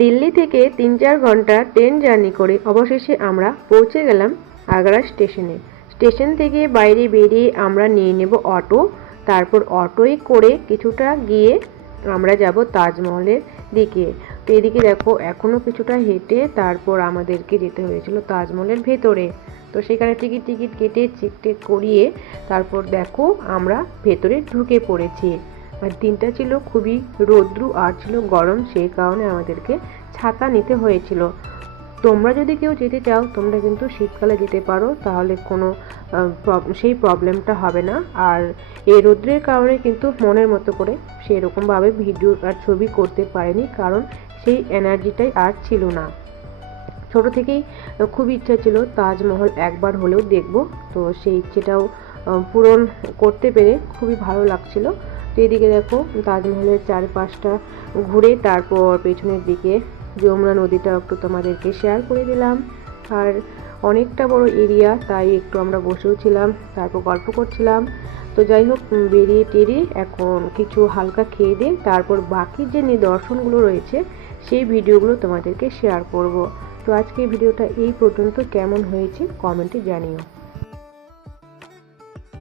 দিল্লি থেকে ৩-৪ ঘন্টা train journey করে অবশেষে আমরা পৌঁছে গেলাম আগ্রা স্টেশনে। স্টেশন থেকে বাইরে বেরিয়ে আমরা নিয়ে নেব অটো। তারপর অটোয় করে কিছুটা গিয়ে আমরা যাব তাজমহলের দিকে। তো এদিকে দেখো এখনও কিছুটা হেঁটে তারপর আমাদেরকে যেতে হয়েছিল তাজমহলের ভেতরে। তো সেখানে টিকিট কেটে চেক টেক করিয়ে তারপর দেখো আমরা ভেতরে ঢুকে পড়েছি। আর দিনটা ছিল খুবই রৌদ্র আর ছিল গরম, সেই কারণে আমাদেরকে ছাতা নিতে হয়েছিল। তোমরা যদি কেউ যেতে চাও তোমরা কিন্তু শীতকালে যেতে পারো, তাহলে কোনো সেই প্রবলেমটা হবে না। আর এই রৌদ্রের কারণে কিন্তু মনের মতো করে সেরকমভাবে ভিডিও আর ছবি করতে পারিনি, কারণ সেই এনার্জিটাই আর ছিল না। ছোট থেকেই খুব ইচ্ছা ছিল তাজমহল একবার হলেও দেখব, তো সেই ইচ্ছেটাও পূরণ করতে পেরে খুবই ভালো লাগছিল। তো এদিকে দেখো তাজমহলের চারপাশটা ঘুরে তারপর পেছনের দিকে যমুনা নদীটা একটু তোমাদেরকে শেয়ার করে দিলাম। আর অনেকটা বড় এরিয়া, তাই একটু আমরা বসেও ছিলাম, তারপর গল্প করছিলাম। তো যাই হোক, বেরিয়ে টেরিয়ে এখন কিছু হালকা খেয়ে দিয়ে তারপর বাকি যে নিদর্শনগুলো রয়েছে সেই ভিডিওগুলো তোমাদেরকে শেয়ার করব। তো আজকে ভিডিওটা এই পর্যন্ত, কেমন হয়েছে কমেন্টে জানিও।